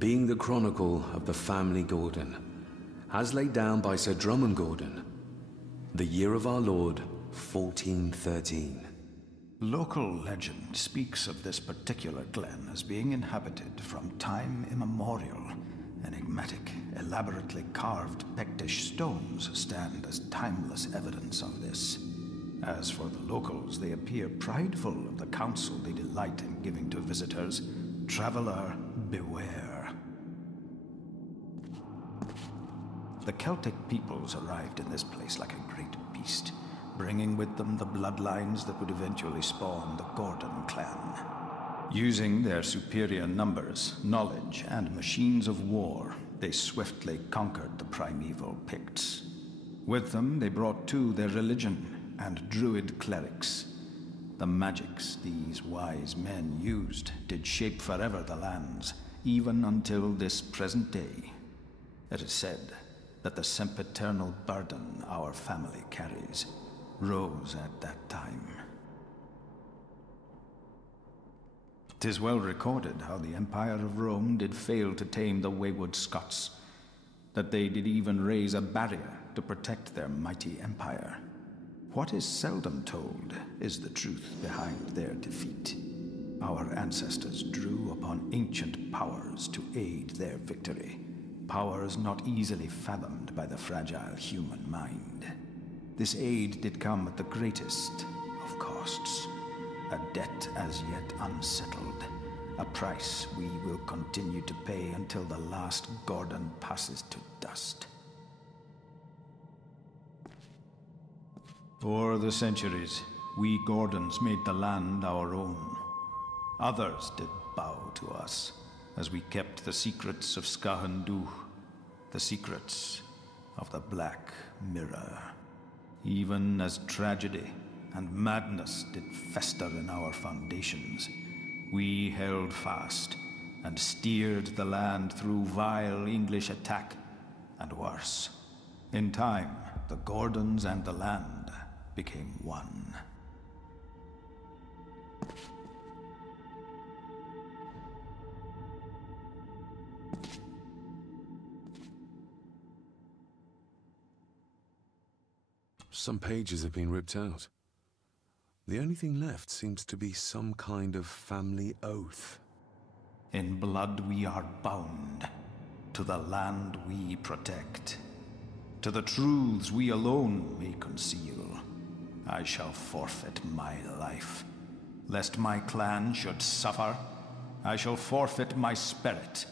being the chronicle of the family Gordon, as laid down by Sir Drummond Gordon, the year of our Lord, 1413. Local legend speaks of this particular glen as being inhabited from time immemorial. Enigmatic, elaborately carved Pictish stones stand as timeless evidence of this. As for the locals, they appear prideful of the counsel they delight in giving to visitors. Traveler, beware. The Celtic peoples arrived in this place like a great beast, bringing with them the bloodlines that would eventually spawn the Gordon clan. Using their superior numbers, knowledge, and machines of war, they swiftly conquered the primeval Picts. With them, they brought too their religion and druid clerics. The magics these wise men used did shape forever the lands, even until this present day. It is said that the sempiternal burden our family carries rose at that time. 'Tis well recorded how the Empire of Rome did fail to tame the wayward Scots, that they did even raise a barrier to protect their mighty empire. What is seldom told is the truth behind their defeat. Our ancestors drew upon ancient powers to aid their victory, powers not easily fathomed by the fragile human mind. This aid did come at the greatest of costs, a debt as yet unsettled, a price we will continue to pay until the last Gordon passes to dust. For the centuries, we Gordons made the land our own. Others did bow to us, as we kept the secrets of Scahan Dubh, the secrets of the Black Mirror. Even as tragedy and madness did fester in our foundations, we held fast and steered the land through vile English attack and worse. In time, the Gordons and the land became one. Some pages have been ripped out. The only thing left seems to be some kind of family oath. In blood we are bound to the land we protect, to the truths we alone may conceal. I shall forfeit my life. Lest my clan should suffer, I shall forfeit my spirit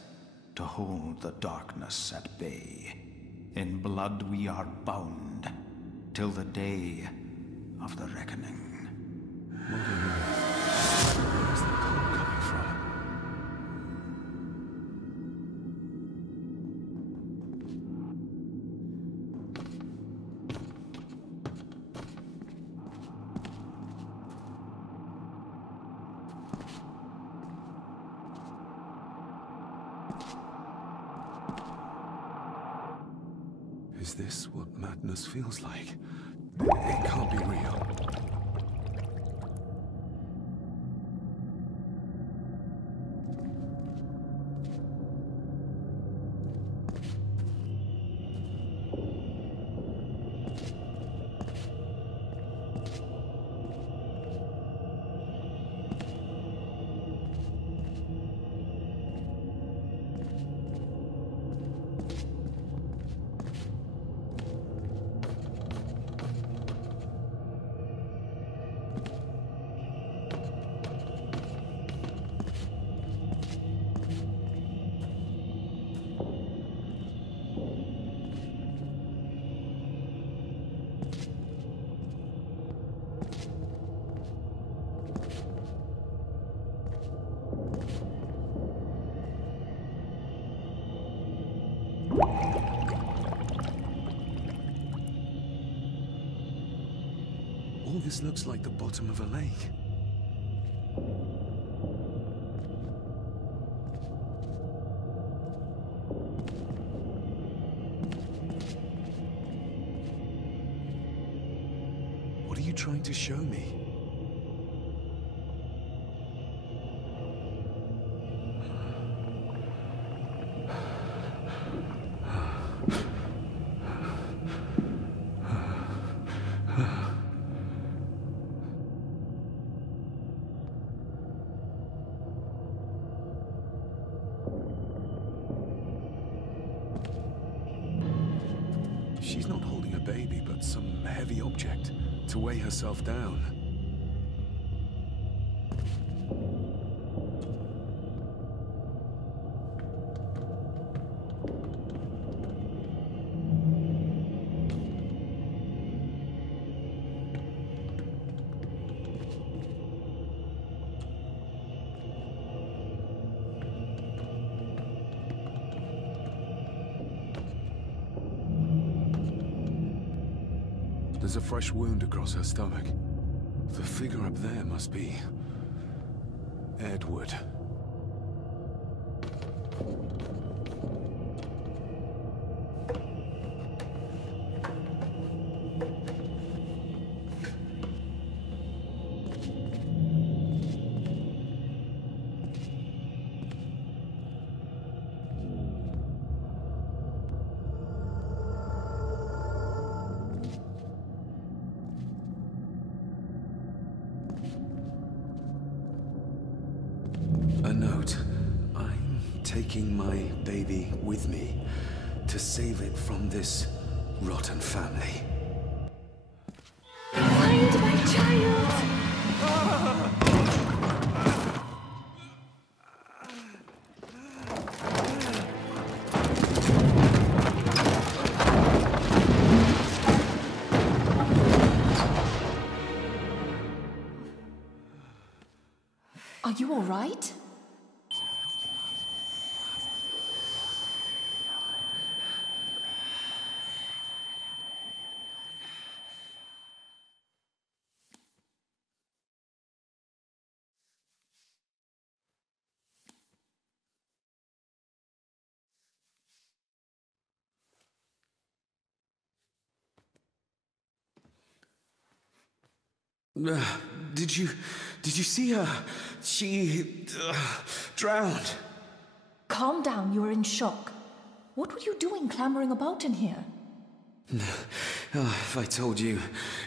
to hold the darkness at bay. In blood we are bound till the day of the reckoning. What on earth? Where's the call coming from? Is this what madness feels like? It can't be real. All this looks like the bottom of a lake. What are you trying to show me? She's not holding a baby, but some heavy object to weigh herself down. There's a fresh wound across her stomach. The figure up there must be Edward. A note. I'm taking my baby with me to save it from this rotten family. Find my child! Are you all right? Did you see her? She drowned. Calm down, you're in shock. What were you doing clambering about in here? If I told you,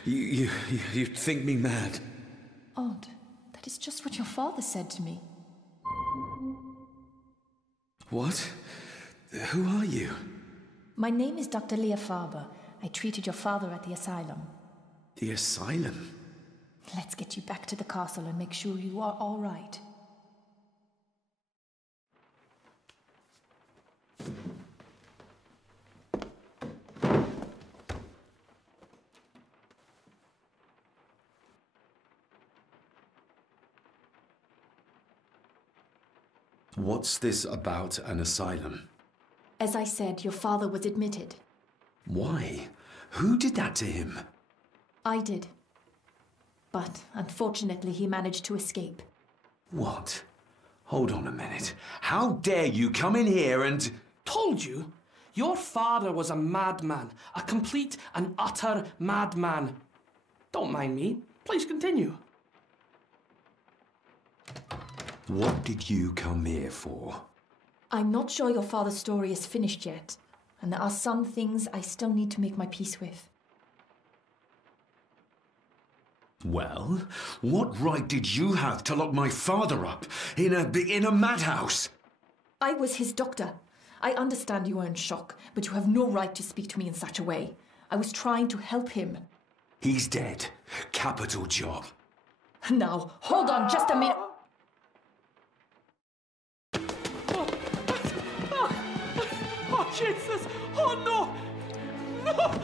you'd think me mad. Odd. That is just what your father said to me. What? Who are you? My name is Dr. Leah Farber. I treated your father at the asylum. The asylum? Let's get you back to the castle and make sure you are all right. What's this about an asylum? As I said, your father was admitted. Why? Who did that to him? I did. But unfortunately, he managed to escape. What? Hold on a minute. How dare you come in here and... Told you? Your father was a madman. A complete and utter madman. Don't mind me. Please continue. What did you come here for? I'm not sure your father's story is finished yet, and there are some things I still need to make my peace with. Well, what right did you have to lock my father up in a madhouse? I was his doctor. I understand you are in shock, but you have no right to speak to me in such a way. I was trying to help him. He's dead. Capital job. Now, hold on just a minute. Oh, Jesus! Oh, no! No!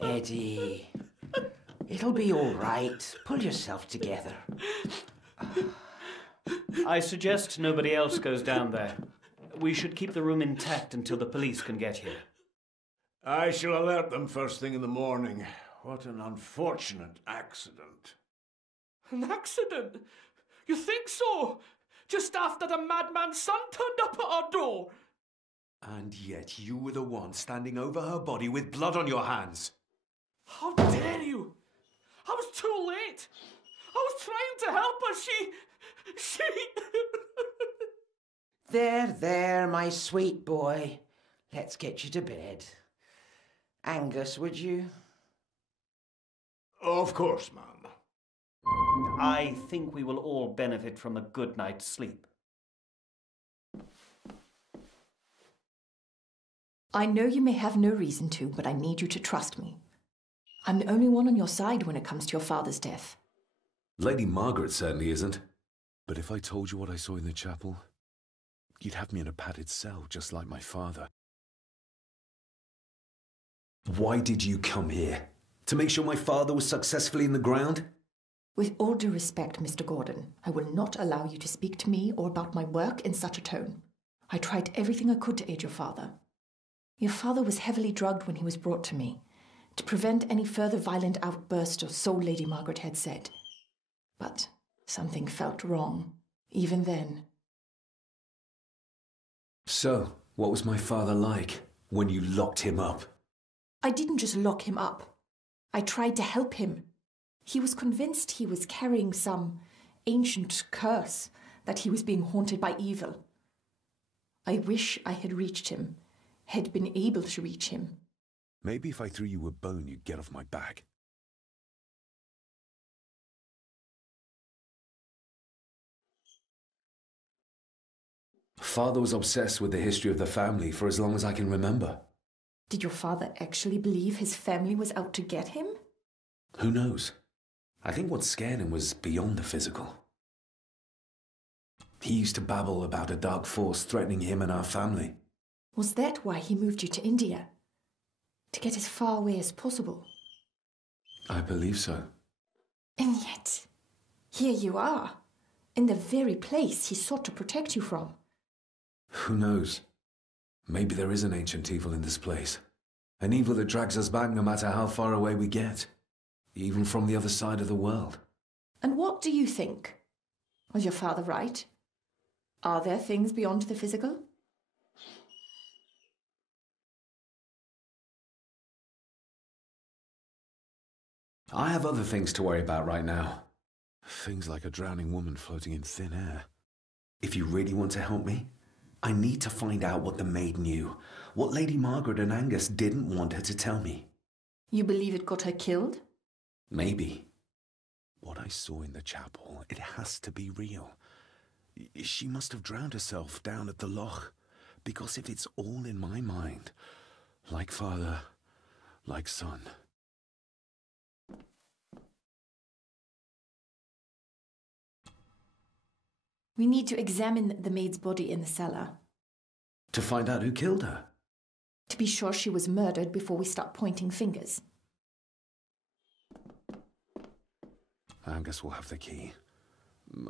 Eddie, it'll be all right. Pull yourself together. I suggest nobody else goes down there. We should keep the room intact until the police can get here. I shall alert them first thing in the morning. What an unfortunate accident. An accident? You think so? Just after the madman's son turned up at our door. And yet you were the one standing over her body with blood on your hands. How dare you? I was too late. I was trying to help her. She... There, my sweet boy. Let's get you to bed. Angus, would you? Of course, ma'am. I think we will all benefit from a good night's sleep. I know you may have no reason to, but I need you to trust me. I'm the only one on your side when it comes to your father's death. Lady Margaret certainly isn't. But if I told you what I saw in the chapel, you'd have me in a padded cell, just like my father. Why did you come here? To make sure my father was successfully in the ground? With all due respect, Mr. Gordon, I will not allow you to speak to me or about my work in such a tone. I tried everything I could to aid your father. Your father was heavily drugged when he was brought to me, to prevent any further violent outburst, or so Lady Margaret had said. But something felt wrong, even then. So, what was my father like when you locked him up? I didn't just lock him up. I tried to help him. He was convinced he was carrying some ancient curse, that he was being haunted by evil. I wish I had reached him, had been able to reach him. Maybe if I threw you a bone, you'd get off my back. Father was obsessed with the history of the family for as long as I can remember. Did your father actually believe his family was out to get him? Who knows? I think what scared him was beyond the physical. He used to babble about a dark force threatening him and our family. Was that why he moved you to India? To get as far away as possible? I believe so. And yet, here you are, in the very place he sought to protect you from. Who knows? Maybe there is an ancient evil in this place. An evil that drags us back no matter how far away we get. Even from the other side of the world. And what do you think? Was your father right? Are there things beyond the physical? I have other things to worry about right now. Things like a drowning woman floating in thin air. If you really want to help me, I need to find out what the maid knew. What Lady Margaret and Angus didn't want her to tell me. You believe it got her killed? Maybe. What I saw in the chapel, it has to be real. She must have drowned herself down at the loch. Because if it's all in my mind, like father, like son. We need to examine the maid's body in the cellar. To find out who killed her? To be sure she was murdered before we start pointing fingers. Angus will have the key.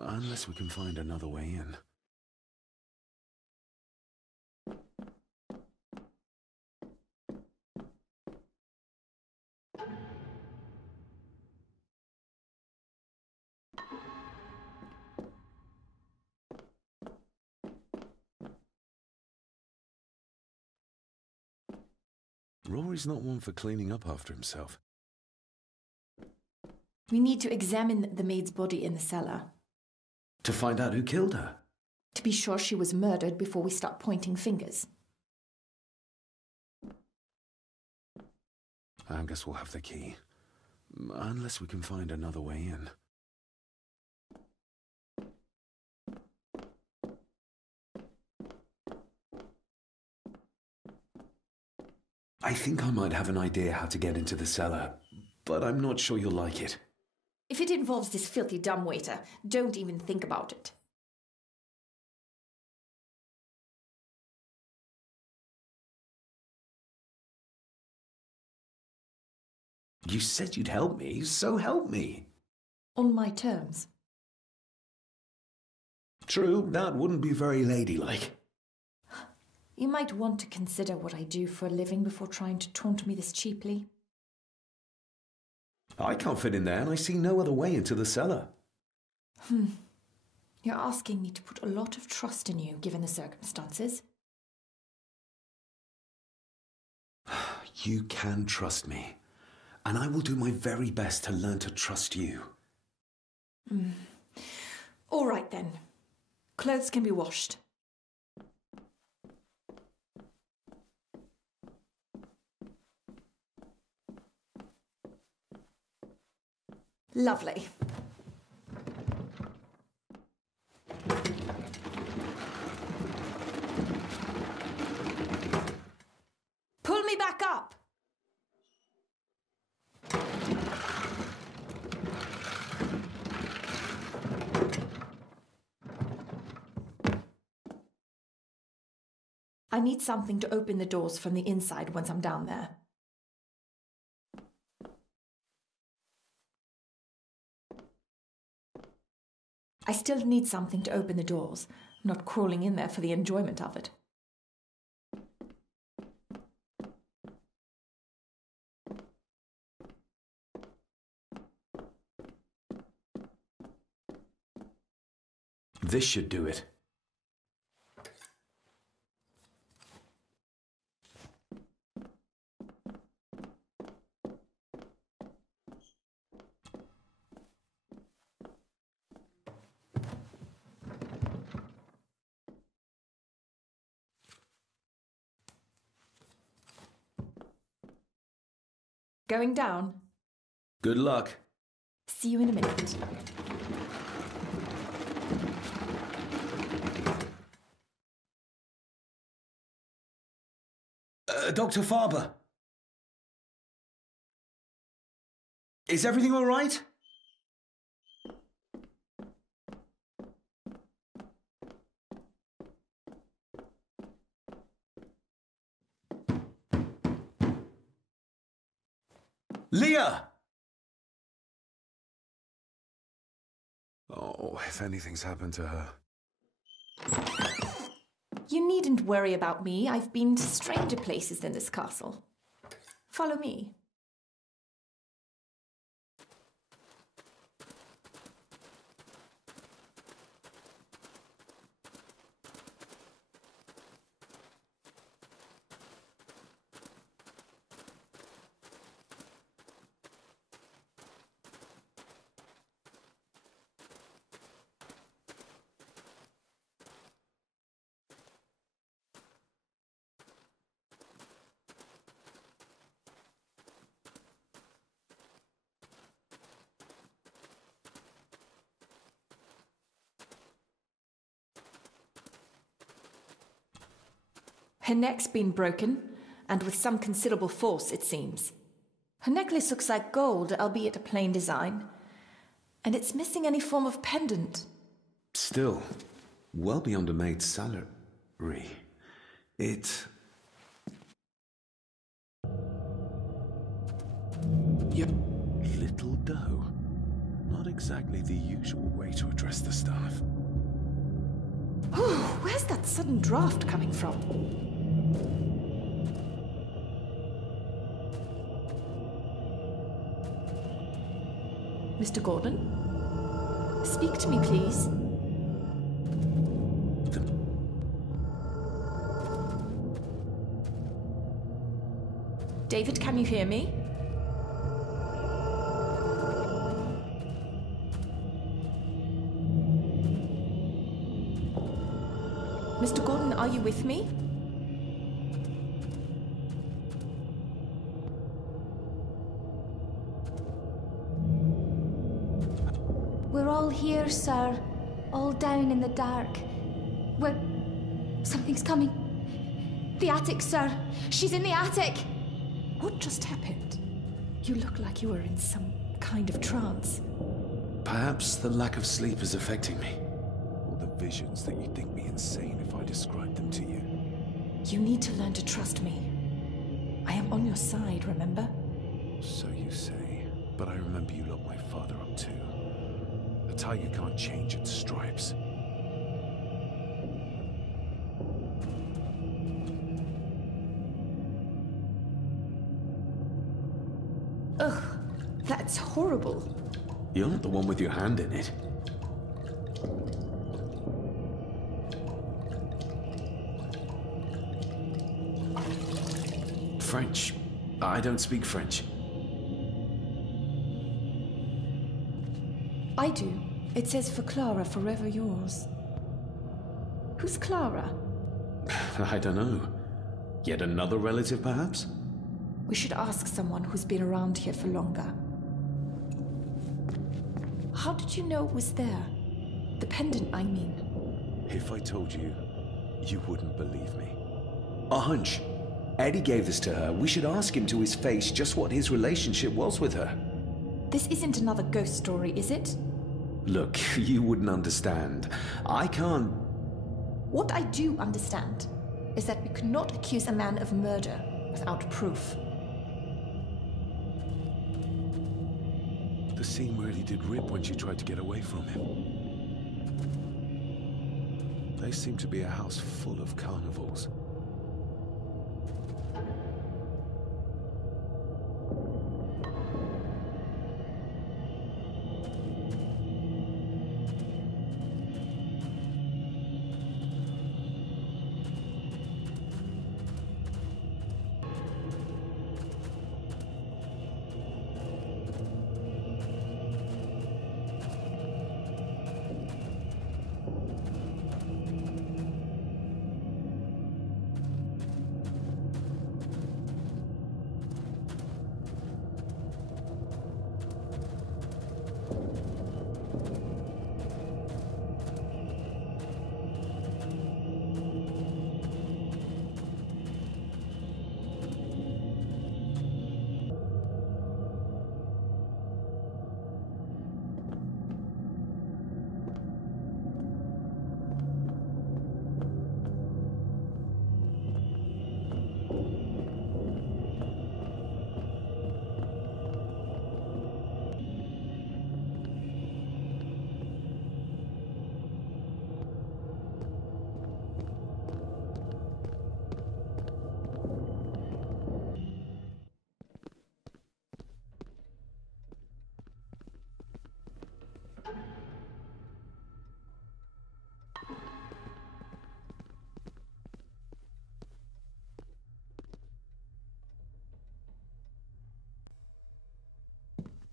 Unless we can find another way in. Rory's not one for cleaning up after himself. We need to examine the maid's body in the cellar. To find out who killed her? To be sure she was murdered before we start pointing fingers. Angus will have the key. Unless we can find another way in. I think I might have an idea how to get into the cellar, but I'm not sure you'll like it. If it involves this filthy dumbwaiter, don't even think about it. You said you'd help me, so help me. On my terms. True, that wouldn't be very ladylike. You might want to consider what I do for a living before trying to taunt me this cheaply. I can't fit in there, and I see no other way into the cellar. You're asking me to put a lot of trust in you, given the circumstances. You can trust me, and I will do my very best to learn to trust you. All right, then. Clothes can be washed. Lovely. Pull me back up! I need something to open the doors from the inside once I'm down there. I still need something to open the doors. I'm not crawling in there for the enjoyment of it. This should do it. Going down? Good luck. See you in a minute. Dr. Farber. Is everything all right? Leah! Oh, if anything's happened to her. You needn't worry about me. I've been to stranger places than this castle. Follow me. Her neck's been broken, and with some considerable force, it seems. Her necklace looks like gold, albeit a plain design, and it's missing any form of pendant. Still, well beyond a maid's salary. It... Yep. Little dough. Not exactly the usual way to address the staff. Where's that sudden draft coming from? Mr. Gordon? Speak to me, please. David, can you hear me? Mr. Gordon, are you with me? We're all here, sir. All down in the dark. Something's coming. The attic, sir. She's in the attic. What just happened? You look like you were in some kind of trance. Perhaps the lack of sleep is affecting me. All the visions that you'd think me insane if I described them to you. You need to learn to trust me. I am on your side, remember? So you say, but I remember you locked my father up too. A tiger can't change its stripes. horrible. You're not the one with your hand in it. French. I don't speak French. I do. It says for Clara, forever yours. Who's Clara? I don't know. Yet another relative, perhaps? We should ask someone who's been around here for longer. How did you know it was there? The pendant, I mean. If I told you, you wouldn't believe me. A hunch. Eddie gave this to her. We should ask him to his face just what his relationship was with her. This isn't another ghost story, is it? Look, you wouldn't understand. I can't... What I do understand is that we could not accuse a man of murder without proof. The scene really did rip when she tried to get away from him. They seem to be a house full of carnivals.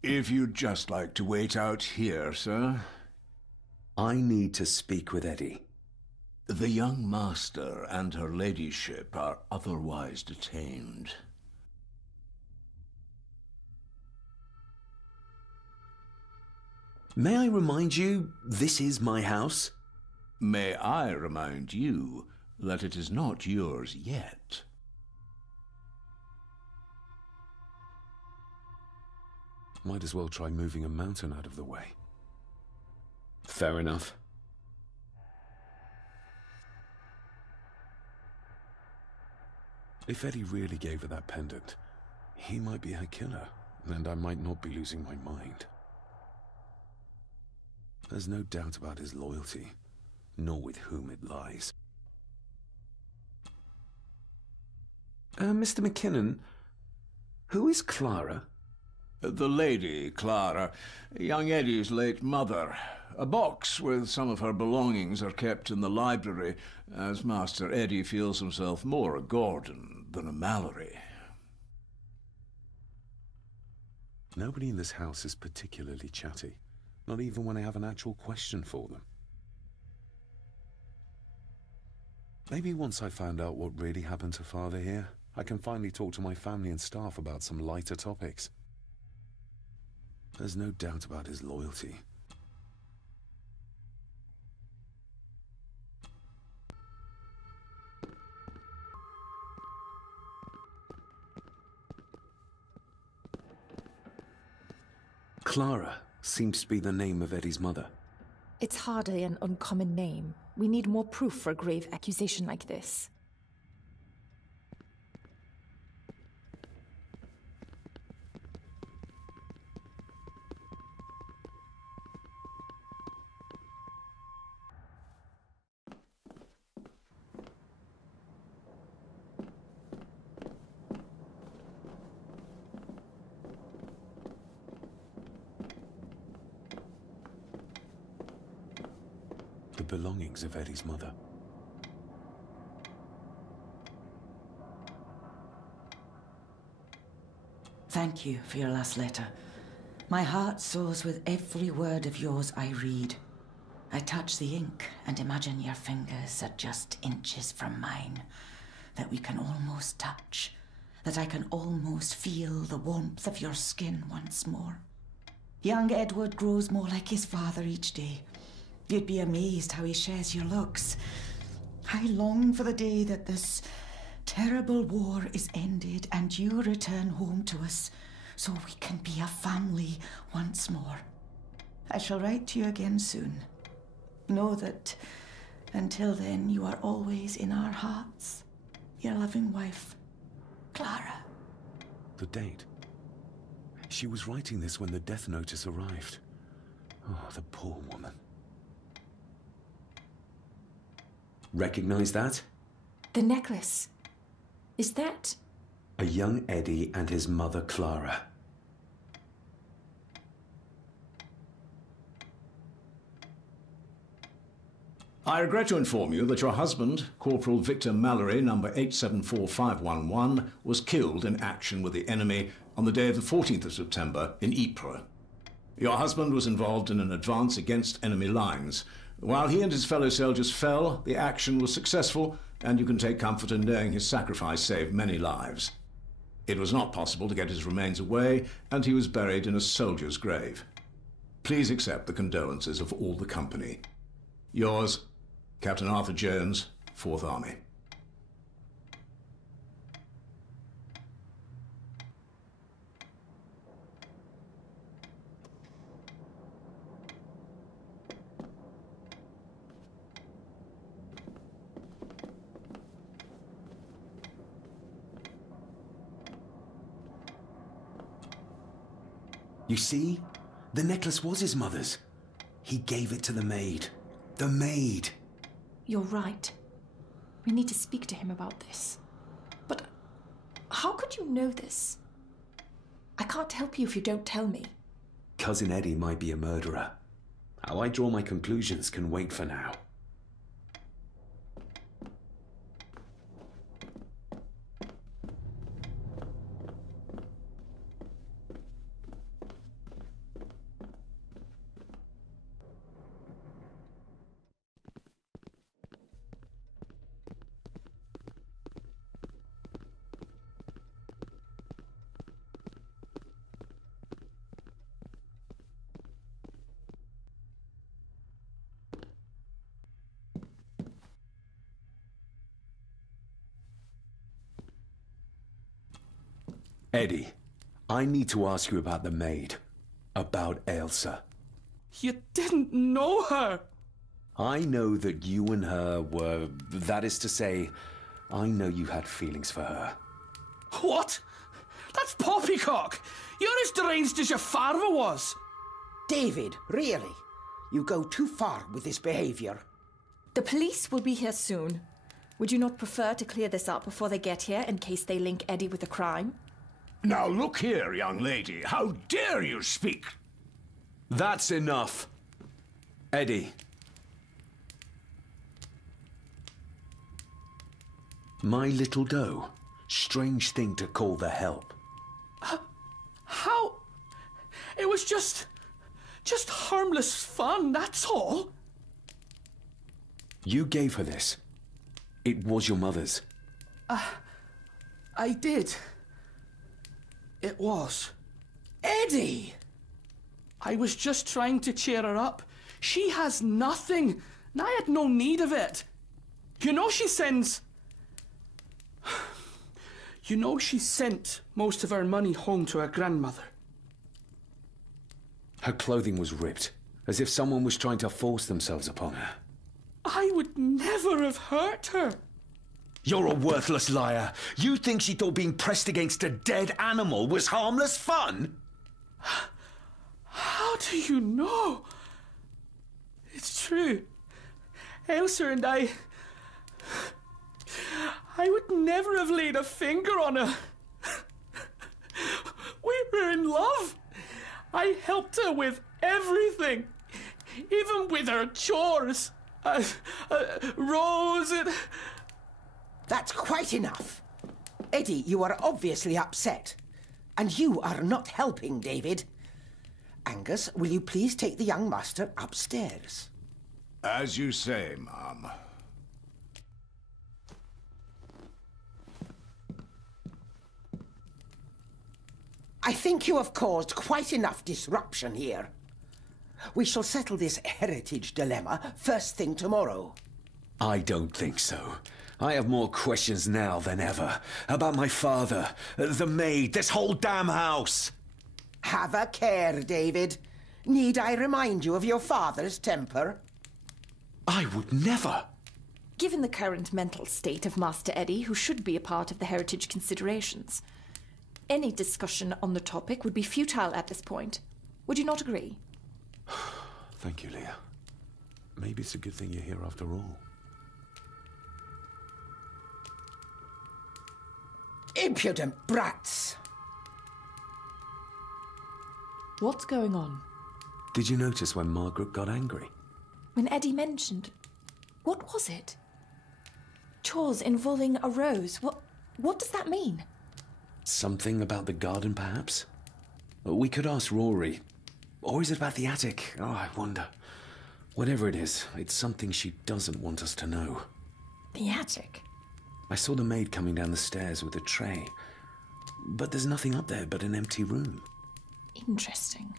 If you'd just like to wait out here, sir. I need to speak with Eddie. The young master and her ladyship are otherwise detained. May I remind you, this is my house? May I remind you that it is not yours yet? Might as well try moving a mountain out of the way. Fair enough. If Eddie really gave her that pendant, he might be her killer, and I might not be losing my mind. There's no doubt about his loyalty, nor with whom it lies. Mr. McKinnon, who is Clara? The lady, Clara, young Eddie's late mother. A box with some of her belongings are kept in the library, as Master Eddie feels himself more a Gordon than a Mallory. Nobody in this house is particularly chatty, not even when I have an actual question for them. Maybe once I find out what really happened to Father here, I can finally talk to my family and staff about some lighter topics. There's no doubt about his loyalty. Clara seems to be the name of Eddie's mother. It's hardly an uncommon name. We need more proof for a grave accusation like this. belongings of Eddie's mother. Thank you for your last letter. My heart soars with every word of yours I read. I touch the ink and imagine your fingers are just inches from mine, that we can almost touch, that I can almost feel the warmth of your skin once more. Young Edward grows more like his father each day. You'd be amazed how he shares your looks. I long for the day that this terrible war is ended and you return home to us so we can be a family once more. I shall write to you again soon. Know that until then you are always in our hearts. Your loving wife, Clara. The date. She was writing this when the death notice arrived. Oh, the poor woman. Recognize that? The necklace. Is that... A young Eddie and his mother, Clara. I regret to inform you that your husband, Corporal Victor Mallory, number 874511, was killed in action with the enemy on the day of the 14th of September in Ypres. Your husband was involved in an advance against enemy lines. While he and his fellow soldiers fell, the action was successful, and you can take comfort in knowing his sacrifice saved many lives. It was not possible to get his remains away, and he was buried in a soldier's grave. Please accept the condolences of all the company. Yours, Captain Arthur Jones, 4th Army. You see? The necklace was his mother's. He gave it to the maid. The maid! You're right. We need to speak to him about this. But how could you know this? I can't help you if you don't tell me. Cousin Eddie might be a murderer. How I draw my conclusions can wait for now. Eddie, I need to ask you about the maid. About Ailsa. You didn't know her! I know that you and her were... That is to say, I know you had feelings for her. What? That's poppycock! You're as deranged as your father was! David, really? You go too far with this behavior. The police will be here soon. Would you not prefer to clear this up before they get here in case they link Eddie with the crime? Now look here, young lady. How dare you speak? That's enough. Eddie. My little doe. Strange thing to call the help. How? It was just harmless fun, that's all. You gave her this. It was your mother's. I did. It was. Eddie! I was just trying to cheer her up. She has nothing, and I had no need of it. You know she sends... You know she sent most of her money home to her grandmother. Her clothing was ripped, as if someone was trying to force themselves upon her. I would never have hurt her. You're a worthless liar. You think she thought being pressed against a dead animal was harmless fun? How do you know? It's true. Ailsa and I would never have laid a finger on her. We were in love. I helped her with everything, even with her chores. Rose, That's quite enough. Eddie, you are obviously upset. And you are not helping, David. Angus, will you please take the young master upstairs? As you say, Mom. I think you have caused quite enough disruption here. We shall settle this heritage dilemma first thing tomorrow. I don't think so. I have more questions now than ever. About my father, the maid, this whole damn house. Have a care, David. Need I remind you of your father's temper? I would never. Given the current mental state of Master Eddie, who should be a part of the heritage considerations, any discussion on the topic would be futile at this point. Would you not agree? Thank you, Leah. Maybe it's a good thing you're here after all. Impudent brats! What's going on? Did you notice when Margaret got angry? When Eddie mentioned... What was it? Chores involving a rose. What does that mean? Something about the garden, perhaps? We could ask Rory. Or is it about the attic? Oh, I wonder. Whatever it is, it's something she doesn't want us to know. The attic? I saw the maid coming down the stairs with a tray. But there's nothing up there but an empty room. Interesting.